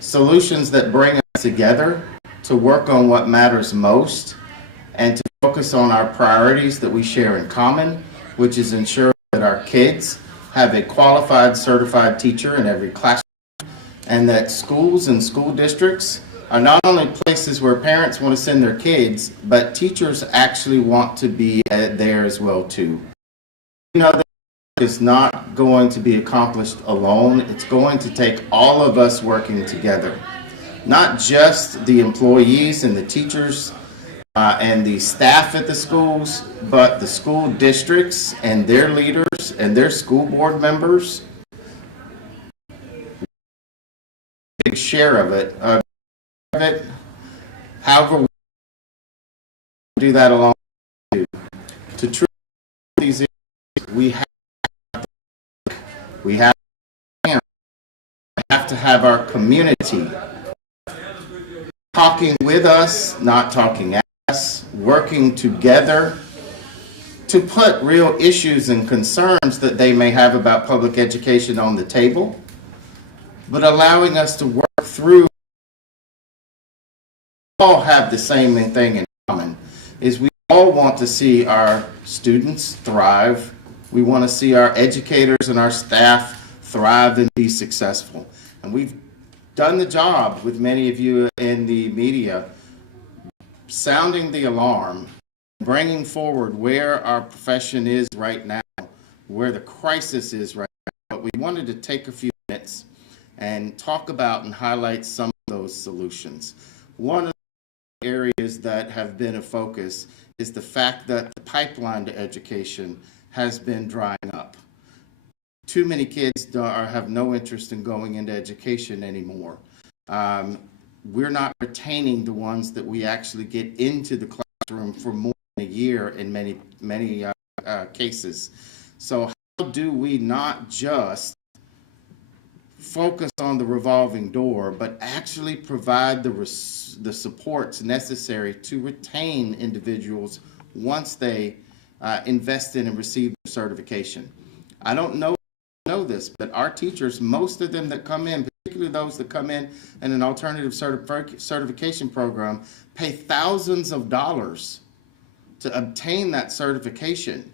solutions that bring us together to work on what matters most and to focus on our priorities that we share in common, which is ensuring that our kids have a qualified, certified teacher in every classroom, and that schools and school districts are not only places where parents want to send their kids, but teachers actually want to be there as well too. You know, that is not going to be accomplished alone. It's going to take all of us working together, not just the employees and the teachers and the staff at the schools, but the school districts and their leaders and their school board members. Big share of it. However, we do that along to truly these issues, we have to have our community talking with us, not talking at us, working together to put real issues and concerns that they may have about public education on the table, but allowing us to work through. All have the same thing in common, is we all want to see our students thrive. We want to see our educators and our staff thrive and be successful. And we've done the job with many of you in the media, sounding the alarm, bringing forward where our profession is right now, where the crisis is right now. But we wanted to take a few minutes and talk about and highlight some of those solutions. One of the areas that have been a focus is the fact that the pipeline to education has been drying up. Too many kids have no interest in going into education anymore. We're not retaining the ones that we actually get into the classroom for more than a year in many cases. So how do we not just focus on the revolving door, but actually provide the supports necessary to retain individuals once they invest in and receive their certification? I don't know this, but our teachers, most of them that come in, particularly those that come in an alternative certification program, pay thousands of dollars to obtain that certification,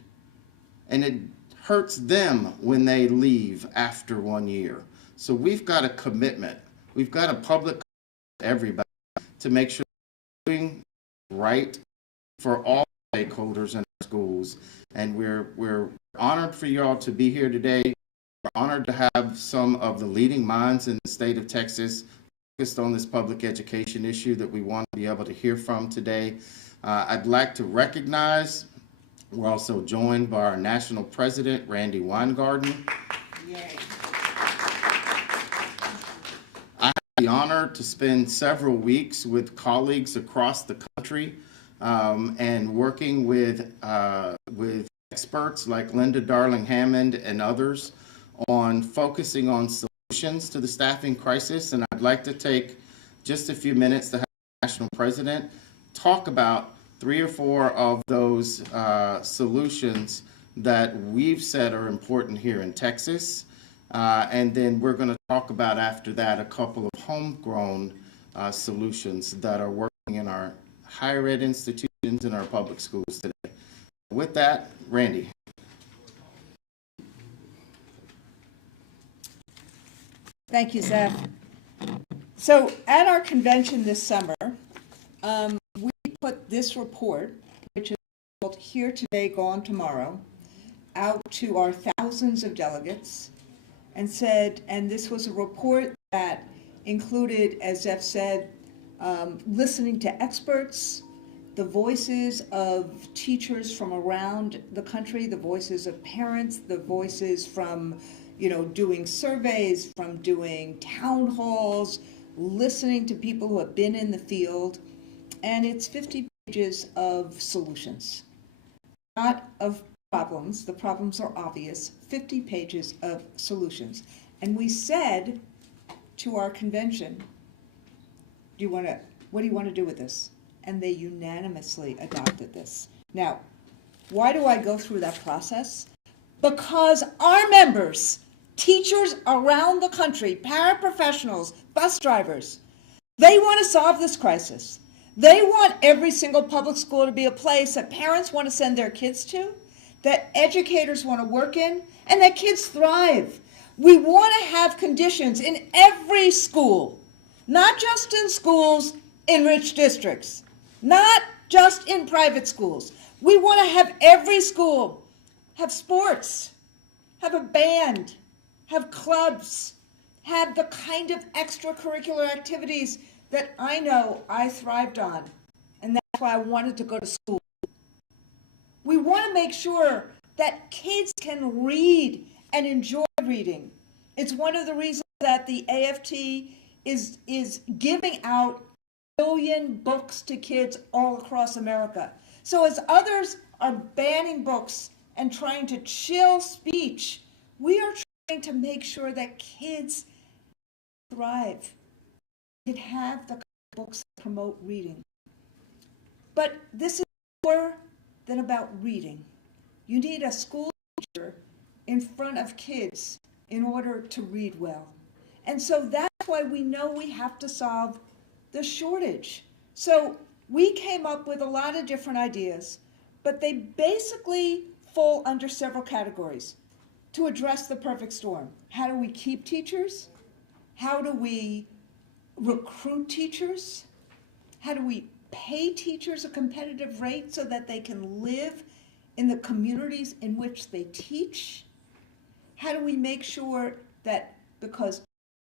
and it hurts them when they leave after 1 year. So we've got a commitment. We've got a public everybody to make sure we're doing right for all stakeholders in our schools. And we're honored for y'all to be here today. We're honored to have some of the leading minds in the state of Texas focused on this public education issue that we want to be able to hear from today. I'd like to recognize, we're also joined by our national president, Randy Weingarten. Yay. I had the honor to spend several weeks with colleagues across the country and working with experts like Linda Darling-Hammond and others on focusing on solutions to the staffing crisis. And I'd like to take just a few minutes to have the national president talk about 3 or 4 of those solutions that we've said are important here in Texas. And then we're going to talk about after that a couple of homegrown solutions that are working in our higher ed institutions and our public schools today. With that, Randy. Thank you, Zach. So at our convention this summer, we put this report, which is called Here Today, Gone Tomorrow, out to our thousands of delegates and said, and this was a report that included, as Zeph said, listening to experts, the voices of teachers from around the country, the voices of parents, the voices from, doing surveys, from doing town halls, listening to people who have been in the field. And it's 50 pages of solutions, not of problems. The problems are obvious. 50 pages of solutions. And we said to our convention, what do you want to do with this? And they unanimously adopted this. Now, why do I go through that process? Because our members teachers around the country, paraprofessionals, bus drivers, they want to solve this crisis. They want every single public school to be a place that parents want to send their kids to, that educators want to work in, and that kids thrive. We want to have conditions in every school, not just in schools in rich districts, not just in private schools. We want to have every school have sports, have a band, have clubs, have the kind of extracurricular activities that I know I thrived on, and that's why I wanted to go to school. We want to make sure that kids can read and enjoy reading. It's one of the reasons that the AFT is giving out a billion books to kids all across America. So as others are banning books and trying to chill speech, we are trying to make sure that kids thrive and have the books that promote reading. But this is more than about reading. You need a school teacher in front of kids in order to read well. And so that's why we know we have to solve the shortage. So we came up with a lot of different ideas, but they basically fall under several categories to address the perfect storm. How do we keep teachers? How do we recruit teachers? How do we pay teachers a competitive rate so that they can live in the communities in which they teach? How do we make sure that, because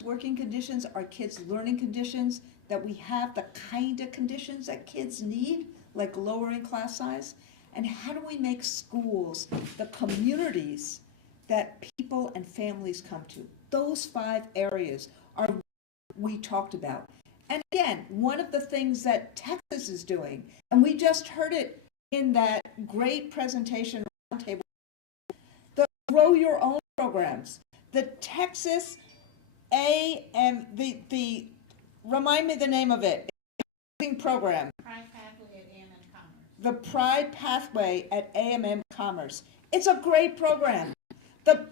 working conditions are kids' learning conditions, that we have the kind of conditions that kids need, like lowering class size? And how do we make schools the communities that people and families come to? Those 5 areas are what we talked about. And again, one of the things that Texas is doing, and we just heard it in that great presentation roundtable, the Grow Your Own programs, the Texas remind me the name of it, program. Pride Pathway at A&M-Commerce. The Pride Pathway at A&M-Commerce. It's a great program. The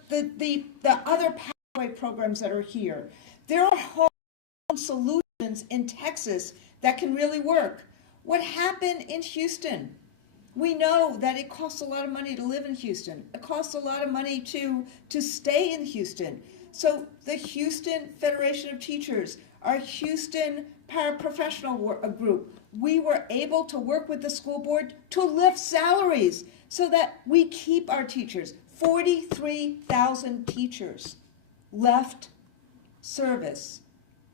other pathway programs that are here, there are home solutions in Texas that can really work. What happened in Houston? We know that it costs a lot of money to live in Houston. It costs a lot of money to stay in Houston. So the Houston Federation of Teachers, our Houston paraprofessional group, we were able to work with the school board to lift salaries so that we keep our teachers. 43,000 teachers left service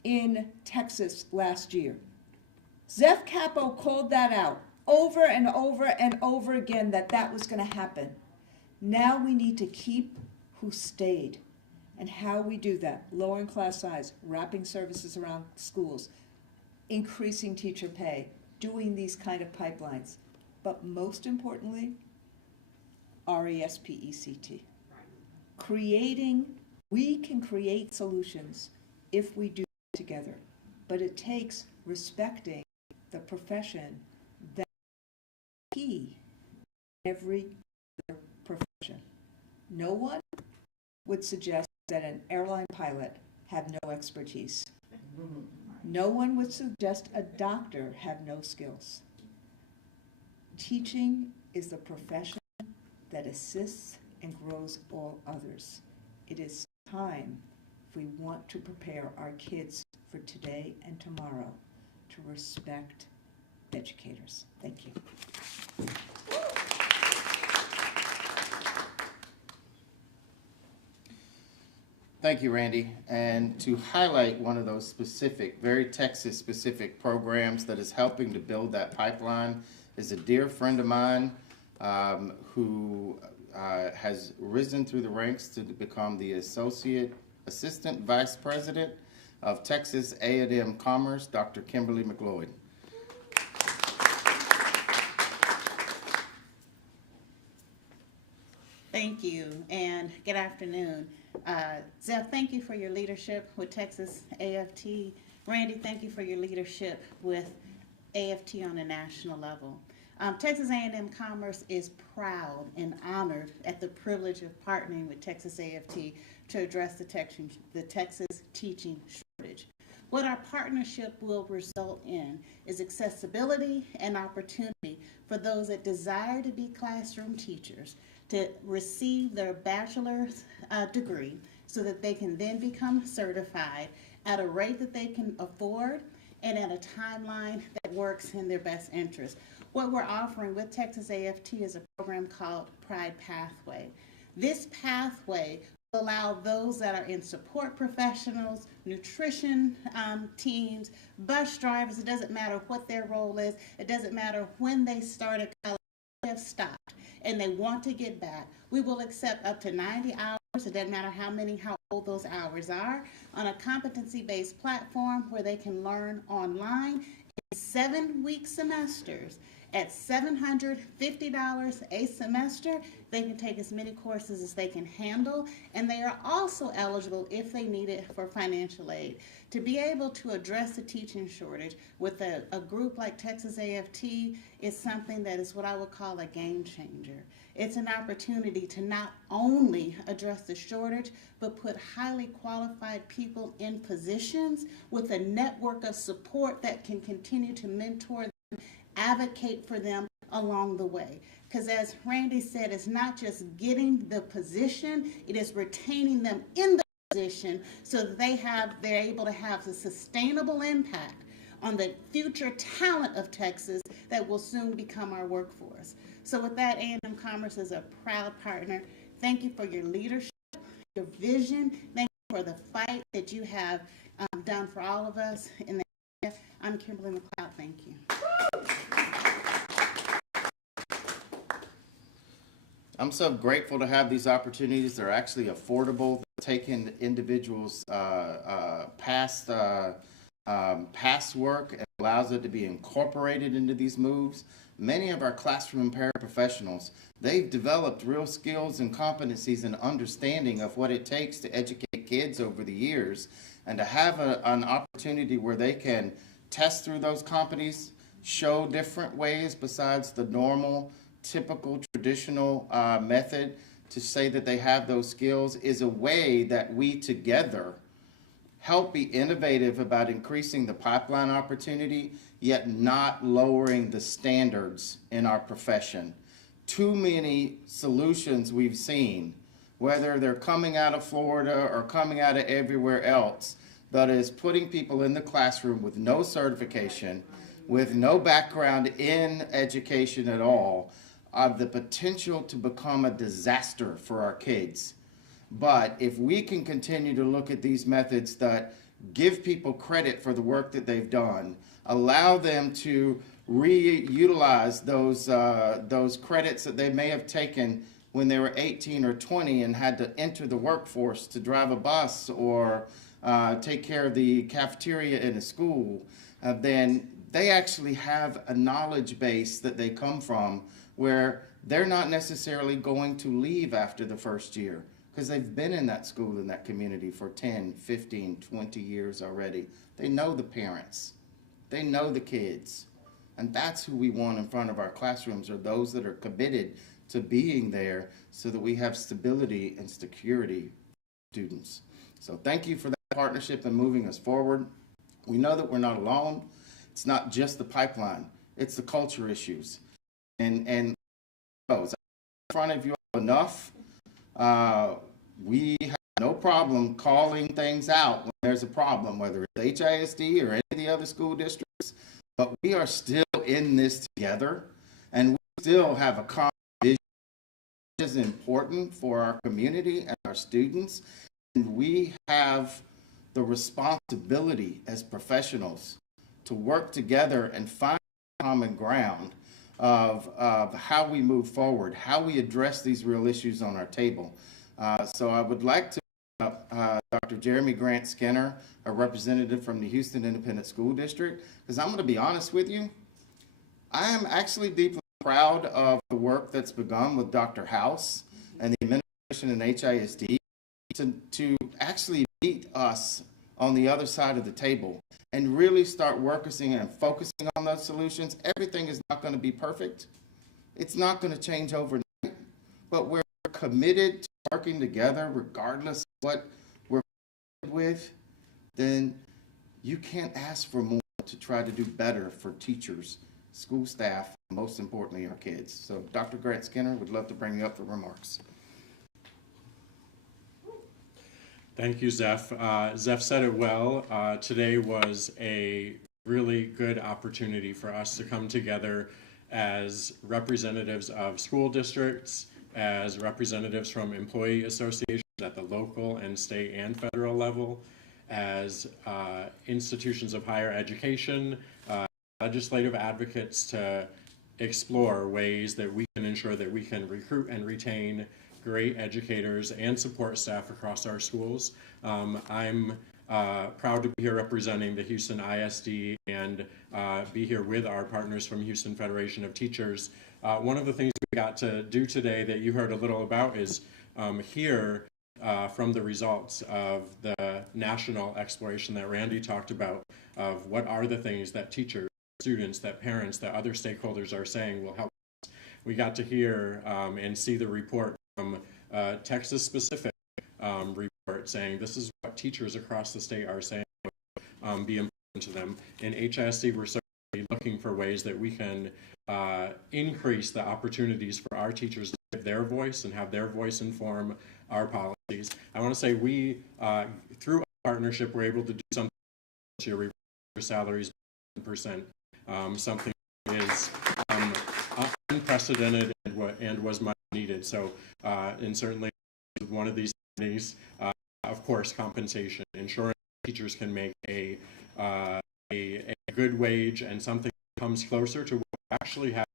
in Texas last year. Zeph Capo called that out over and over and over again, that was going to happen. Now we need to keep who stayed. And how we do that: lowering class size, wrapping services around schools, increasing teacher pay, doing these kind of pipelines. But most importantly, RESPECT. We can create solutions if we do it together. But it takes respecting the profession that is key in every other profession. No one would suggest that an airline pilot have no expertise. No one would suggest a doctor have no skills. Teaching is the profession that assists and grows all others. It is time, if we want to prepare our kids for today and tomorrow, to respect educators. Thank you. Thank you, Randy. And to highlight one of those specific, very Texas-specific programs that is helping to build that pipeline is a dear friend of mine who has risen through the ranks to become the Assistant Vice President of Texas A&M-Commerce, Dr. Kimberly McLeod. Thank you, and good afternoon. Zeph, thank you for your leadership with Texas AFT. Randy, thank you for your leadership with AFT on a national level. Texas A&M-Commerce is proud and honored at the privilege of partnering with Texas A&T to address the Texas teaching shortage. What our partnership will result in is accessibility and opportunity for those that desire to be classroom teachers to receive their bachelor's degree so that they can then become certified at a rate that they can afford and at a timeline that works in their best interest. What we're offering with Texas A&T is a program called Pride Pathway. This pathway will allow those that are in support professionals, nutrition teams, bus drivers, it doesn't matter what their role is, it doesn't matter when they started college, they have stopped and they want to get back. We will accept up to 90 hours, it doesn't matter how old those hours are, on a competency-based platform where they can learn online in 7-week semesters. At $750 a semester, they can take as many courses as they can handle, and they are also eligible if they need it for financial aid. To be able to address the teaching shortage with a group like Texas A&T is something that is what I would call a game changer. It's an opportunity to not only address the shortage, but put highly qualified people in positions with a network of support that can continue to mentor them, advocate for them along the way. Because as Randy said, it's not just getting the position, it is retaining them in the position so that they're able to have a sustainable impact on the future talent of Texas that will soon become our workforce. So with that, A&M-Commerce is a proud partner. Thank you for your leadership, your vision. Thank you for the fight that you have done for all of us in the area. I'm Kimberly McLeod. Thank you. I'm so grateful to have these opportunities. They're actually affordable. Taking individuals' past work and allows it to be incorporated into these moves. Many of our classroom paraprofessionals, they've developed real skills and competencies and understanding of what it takes to educate kids over the years, and to have an opportunity where they can test through those competencies, show different ways besides the normal, typical, traditional method to say that they have those skills is a way that we together help be innovative about increasing the pipeline opportunity, yet not lowering the standards in our profession. Too many solutions we've seen, whether they're coming out of Florida or coming out of everywhere else, that is putting people in the classroom with no certification, with no background in education at all, of the potential to become a disaster for our kids. But if we can continue to look at these methods that give people credit for the work that they've done, allow them to reutilize those credits that they may have taken when they were 18 or 20 and had to enter the workforce to drive a bus or take care of the cafeteria in a school, then they actually have a knowledge base that they come from where they're not necessarily going to leave after the first year because they've been in that school, in that community for 10, 15, 20 years already. They know the parents. They know the kids. And that's who we want in front of our classrooms, are those that are committed to being there so that we have stability and security for students. So thank you for that partnership and moving us forward. We know that we're not alone. It's not just the pipeline. It's the culture issues. And those in front of you enough, we have no problem calling things out when there's a problem, whether it's HISD or any of the other school districts. But we are still in this together, and we still have a common vision that is important for our community and our students. And we have the responsibility as professionals to work together and find common ground of how we move forward, how we address these real issues on our table. So I would like to Dr. Jeremy Grant Skinner, a representative from the Houston Independent School District, because I'm going to be honest with you, I am actually deeply proud of the work that's begun with Dr. House and the administration in HISD to actually meet us on the other side of the table and really start working and focusing on those solutions. Everything is not going to be perfect. It's not going to change overnight, but we're committed to working together regardless of what we're with, then you can't ask for more to try to do better for teachers, school staff, and most importantly, our kids. So Dr. Grant Skinner would love to bring you up for remarks. Thank you, Zeph. Zeph said it well. Today was a really good opportunity for us to come together as representatives of school districts, as representatives from employee associations at the local and state and federal level, as institutions of higher education, legislative advocates, to explore ways that we can ensure that we can recruit and retain great educators and support staff across our schools. I'm proud to be here representing the Houston ISD and be here with our partners from Houston Federation of Teachers. One of the things we got to do today that you heard a little about is hear from the results of the national exploration that Randy talked about of what are the things that teachers, students, that parents, that other stakeholders are saying will help us. We got to hear and see the report from Texas specific report saying this is what teachers across the state are saying will be important to them. In HISD, we're certainly looking for ways that we can increase the opportunities for our teachers to give their voice and have their voice inform our policies. I want to say we, through our partnership, we're able to do something to reduce salaries 1%, something that is unprecedented and was much needed. So, and certainly one of these things, of course, compensation, ensuring teachers can make a good wage and something that comes closer to what we actually have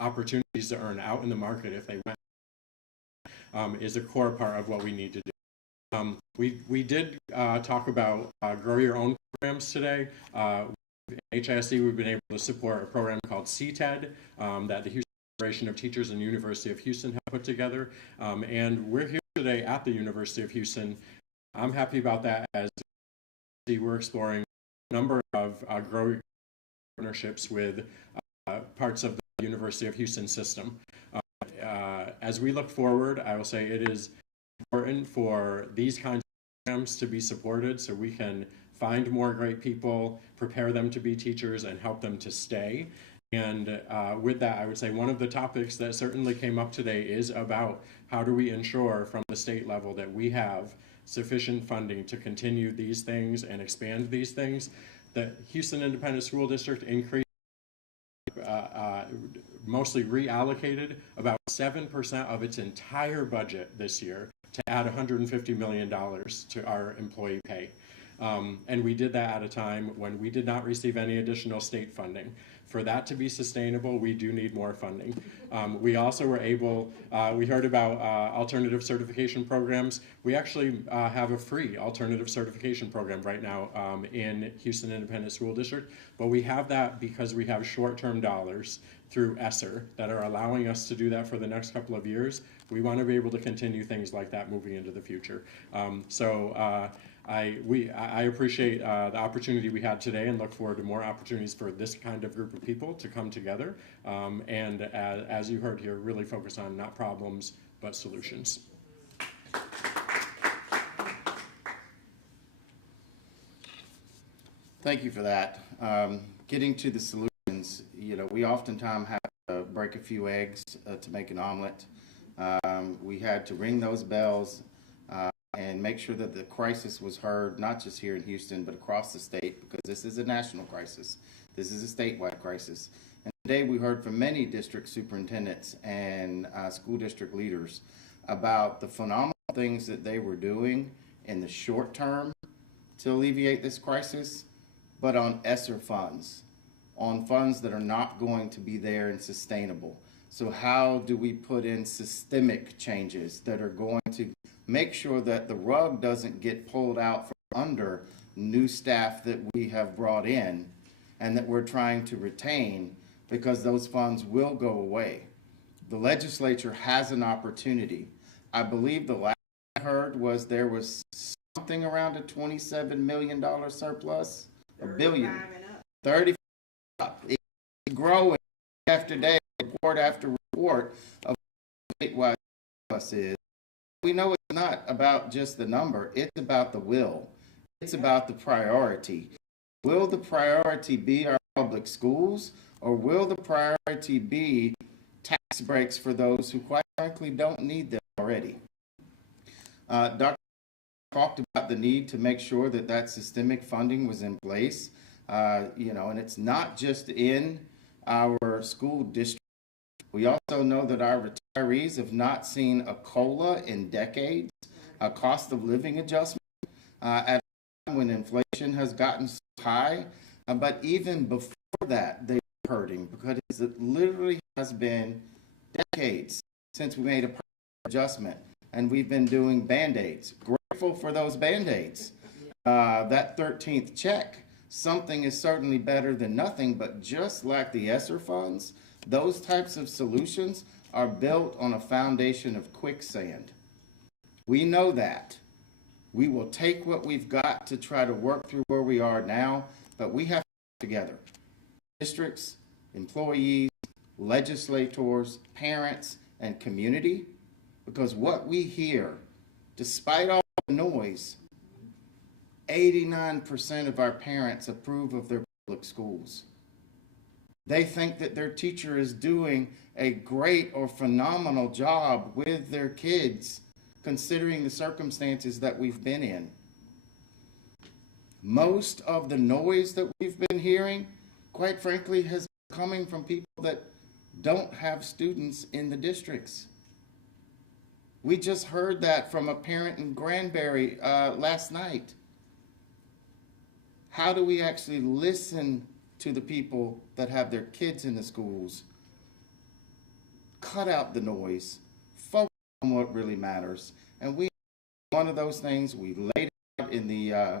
opportunities to earn out in the market if they went, is a core part of what we need to do. We did talk about grow your own programs today. HISD, we've been able to support a program called CTED that the Houston Federation of Teachers and University of Houston have put together. And we're here today at the University of Houston. I'm happy about that, as we're exploring a number of growing partnerships with parts of the University of Houston system. As we look forward, I will say it is important for these kinds of programs to be supported so we can find more great people, prepare them to be teachers, and help them to stay. And with that, I would say one of the topics that certainly came up today is about how do we ensure from the state level that we have sufficient funding to continue these things and expand these things. The Houston Independent School District increased, mostly reallocated about 7% of its entire budget this year to add $150 million to our employee pay. And we did that at a time when we did not receive any additional state funding. For that to be sustainable, we do need more funding. We also were able, we heard about alternative certification programs. We actually have a free alternative certification program right now in Houston Independent School District, but we have that because we have short-term dollars through ESSER that are allowing us to do that for the next couple of years. We want to be able to continue things like that moving into the future. I appreciate the opportunity we had today and look forward to more opportunities for this kind of group of people to come together and as you heard here, really focus on not problems but solutions. Thank you for that. Getting to the solutions, we oftentimes have to break a few eggs to make an omelet. We had to ring those bells and make sure that the crisis was heard, not just here in Houston, but across the state, because this is a national crisis. This is a statewide crisis. And today we heard from many district superintendents and school district leaders about the phenomenal things that they were doing in the short term to alleviate this crisis, but on ESSER funds, on funds that are not going to be there and sustainable. So how do we put in systemic changes that are going to make sure that the rug doesn't get pulled out from under new staff that we have brought in and that we're trying to retain, because those funds will go away. The legislature has an opportunity. I believe the last I heard was there was something around a $27 million surplus, a billion, 30 up. It's growing after day, report after report of statewide surplus is. We know it's not about just the number, it's about the will. It's about the priority. Will the priority be our public schools, or will the priority be tax breaks for those who quite frankly don't need them already? Dr. talked about the need to make sure that that systemic funding was in place, and it's not just in our school district. We also know that our retirees have not seen a COLA in decades, a cost of living adjustment at a time when inflation has gotten so high. But even before that, they're hurting because it literally has been decades since we made a adjustment, and we've been doing Band-Aids. Grateful for those Band-Aids. That 13th check, something is certainly better than nothing, but just like the ESSER funds, those types of solutions are built on a foundation of quicksand. We know that. We will take what we've got to try to work through where we are now, but we have to work together. Districts, employees, legislators, parents, and community, because what we hear, despite all the noise, 89% of our parents approve of their public schools. They think that their teacher is doing a great or phenomenal job with their kids, considering the circumstances that we've been in. Most of the noise that we've been hearing, quite frankly, has been coming from people that don't have students in the districts. We just heard that from a parent in Granbury last night. How do we actually listen to the people that have their kids in the schools? Cut out the noise, focus on what really matters. And one of those things we laid out in the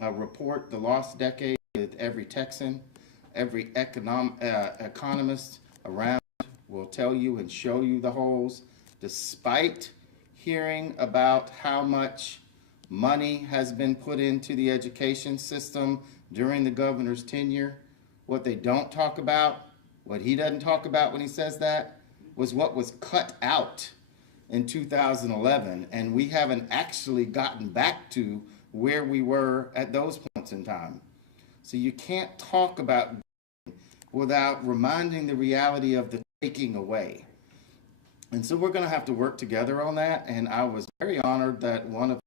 report, The Lost Decade, with every Texan, every economist around will tell you and show you the holes. Despite hearing about how much money has been put into the education system during the governor's tenure, what they don't talk about, what he doesn't talk about when he says that, was what was cut out in 2011, and we haven't actually gotten back to where we were at those points in time. So you can't talk about without reminding the reality of the taking away. And so we're going to have to work together on that, and I was very honored that one of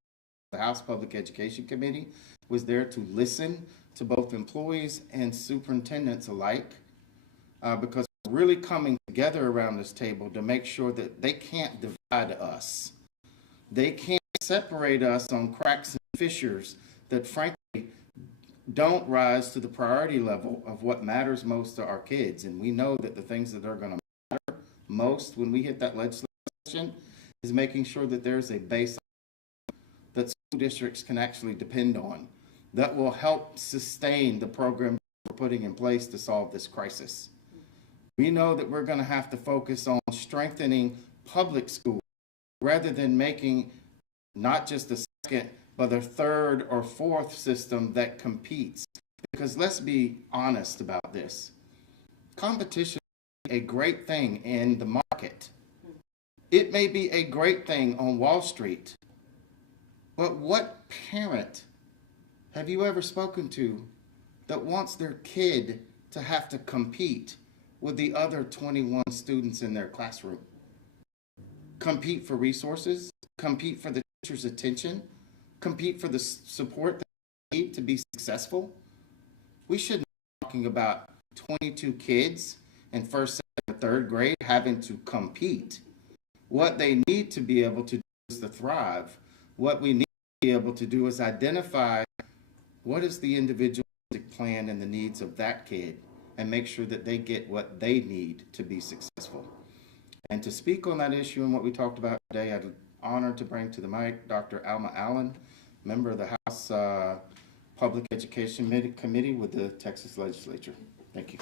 the House Public Education Committee was there to listen to both employees and superintendents alike, because we're really coming together around this table to make sure that they can't divide us. They can't separate us on cracks and fissures that frankly don't rise to the priority level of what matters most to our kids. And we know that the things that are going to matter most when we hit that legislation is making sure that there's a base that school districts can actually depend on that will help sustain the program we're putting in place to solve this crisis. We know that we're going to have to focus on strengthening public schools rather than making not just a second, but a third or fourth system that competes. Because let's be honest about this. Competition is a great thing in the market. It may be a great thing on Wall Street. But what parent have you ever spoken to that wants their kid to have to compete with the other 21 students in their classroom? Compete for resources, compete for the teacher's attention, compete for the support that they need to be successful. We shouldn't be talking about 22 kids in first, second, or third grade having to compete. What they need to be able to do is to thrive. What we need to be able to do is identify what is the individual plan and the needs of that kid and make sure that they get what they need to be successful. And to speak on that issue and what we talked about today, I'm honored to bring to the mic Dr. Alma Allen, member of the House Public Education Committee with the Texas Legislature. Thank you.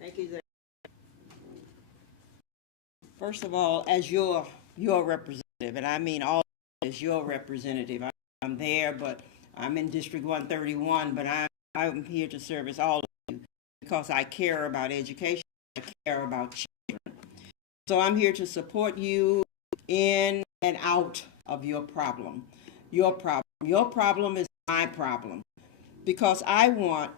Thank you, Zach. first of all, as your representative, and I mean all as your representative. I'm there, but I'm in District 131, but I'm here to service all of you because I care about education, I care about children. So I'm here to support you in and out of your problem. Your problem is my problem, because I want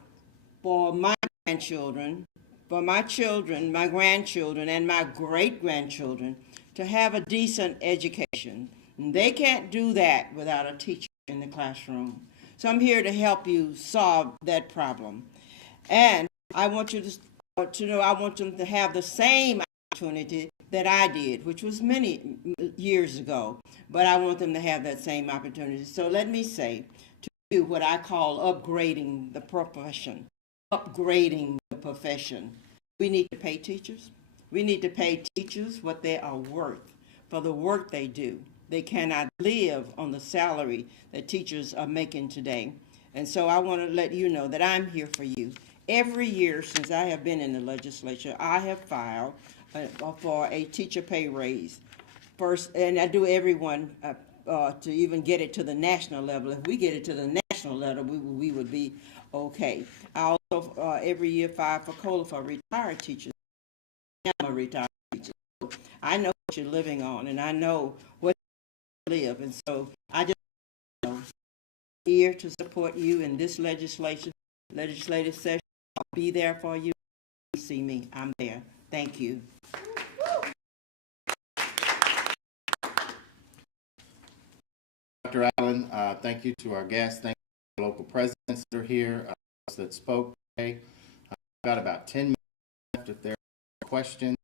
for my grandchildren, for my children, my grandchildren, and my great-grandchildren to have a decent education. And they can't do that without a teacher in the classroom. So I'm here to help you solve that problem. And I want you to know I want them to have the same opportunity that I did, which was many years ago, but I want them to have that same opportunity. So let me say to you what I call upgrading the profession. Upgrading the profession. We need to pay teachers. We need to pay teachers what they are worth for the work they do. They cannot live on the salary that teachers are making today. And so I want to let you know that I'm here for you. Every year since I have been in the legislature, I have filed for a teacher pay raise. First, and I do everyone to even get it to the national level. If we get it to the national level, we would be okay. I also every year file for COLA for retired teachers. I'm a retired teacher. So I know what you're living on, and I know what you live. And so I just here to support you in this legislative session. I'll be there for you. You see me, I'm there. Thank you. Dr. Allen, thank you to our guests. Thank you to the local presidents that are here that spoke today. I've got about 10 minutes left. If there are questions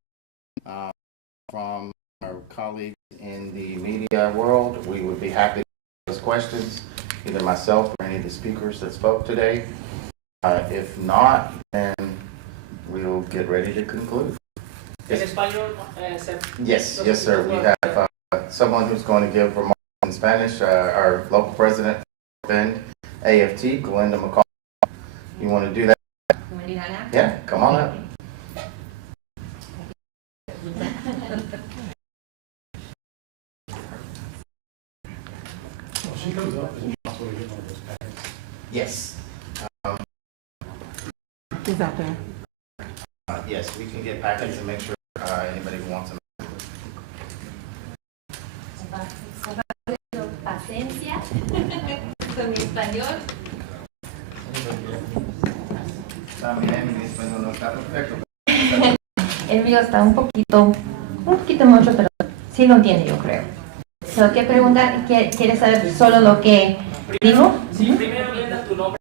from our colleagues in the media world, we would be happy to answer those questions, either myself or any of the speakers that spoke today. If not, then we'll get ready to conclude. Yes, yes, sir. We have someone who's going to give remarks in Spanish, our local president, Bend AFT, Glenda McCall. You want to do that? Yeah, come on up. She comes up and possibly get one of those packets. Yes. Is that there? Yes, we can get packets and make sure anybody who wants them. Paciencia con mi español. También mi español no está perfecto. El mío está un poquito mucho, pero sí lo entiende, yo creo. So, ¿qué pregunta? ¿Quieres saber solo lo que digo? Sí, primero Glenda, tu nombre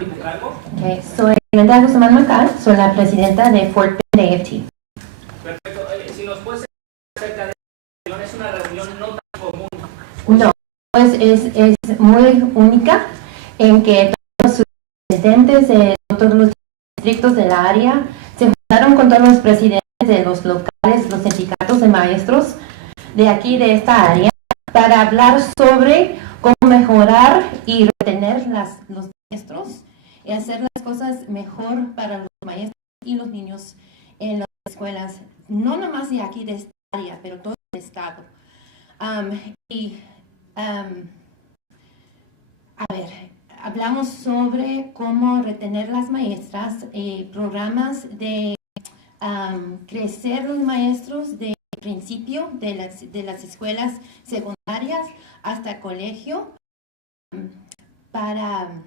y tu cargo. Okay. Soy Glenda Guzmán Macal, soy la presidenta de Fort Bend AFT. Perfecto. Si nos puedes acerca de la reunión, es una reunión no tan común. No, es muy única en que todos los presidentes de todos los distritos de la área se juntaron con todos los presidentes de los locales, los sindicatos de maestros de aquí, de esta área, para hablar sobre cómo mejorar y retener los maestros y hacer las cosas mejor para los maestros y los niños en las escuelas, no nomás de aquí, de esta área, pero todo el estado. A ver, hablamos sobre cómo retener las maestras, programas de crecer los maestros de principio de las escuelas secundarias hasta colegio para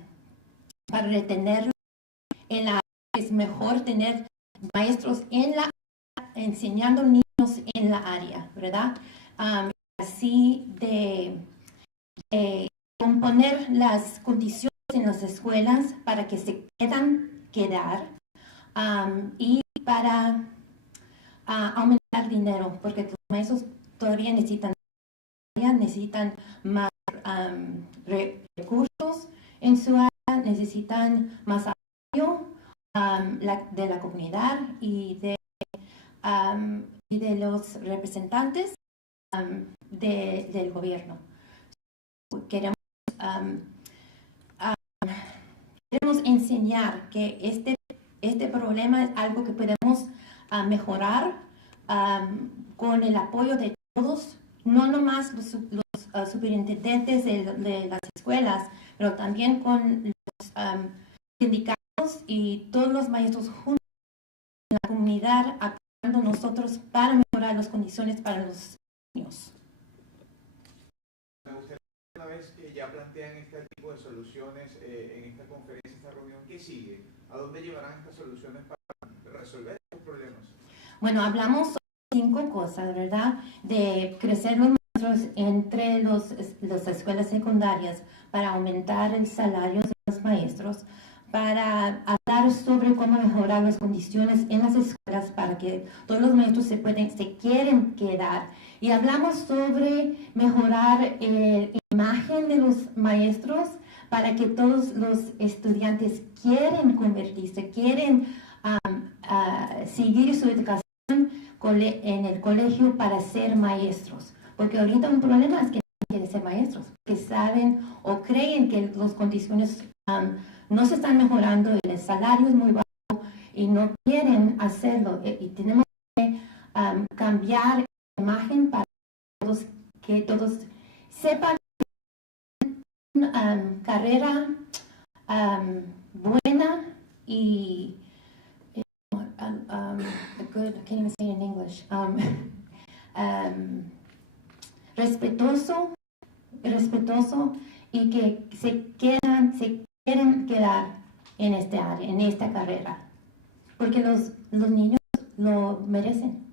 retenerlos en la es mejor tener maestros enseñando niños en la área, ¿verdad? Así de componer las condiciones en las escuelas para que se quedar y para aumentar dinero, porque los maestros todavía necesitan más recursos en su área, necesitan más apoyo de la comunidad y de los representantes del gobierno. Queremos enseñar que este problema es algo que podemos mejorar con el apoyo de todos, no nomás los superintendentes de las escuelas, pero también con los sindicatos y todos los maestros juntos en la comunidad, apoyando nosotros para mejorar las condiciones para los niños. Me gustaría, una vez que ya plantean este tipo de soluciones en esta conferencia, esta reunión, ¿qué sigue? ¿A dónde llevarán estas soluciones para resolver estos problemas? Bueno, hablamos sobre 5 cosas, ¿verdad? De crecer los maestros entre las escuelas secundarias para aumentar el salario de los maestros, para hablar sobre cómo mejorar las condiciones en las escuelas para que todos los maestros se quieren quedar. Y hablamos sobre mejorar la imagen de los maestros para que todos los estudiantes quieren convertirse, quieren seguir su educación en el colegio para ser maestros. Porque ahorita un problema es que no quieren ser maestros, que saben o creen que las condiciones no se están mejorando y el salario es muy bajo y no quieren hacerlo. Y tenemos que cambiar la imagen para que todos sepan una carrera buena y good, I can't even say it in English, respetuoso y que se quieren quedar en esta área, en esta carrera, porque los niños lo merecen.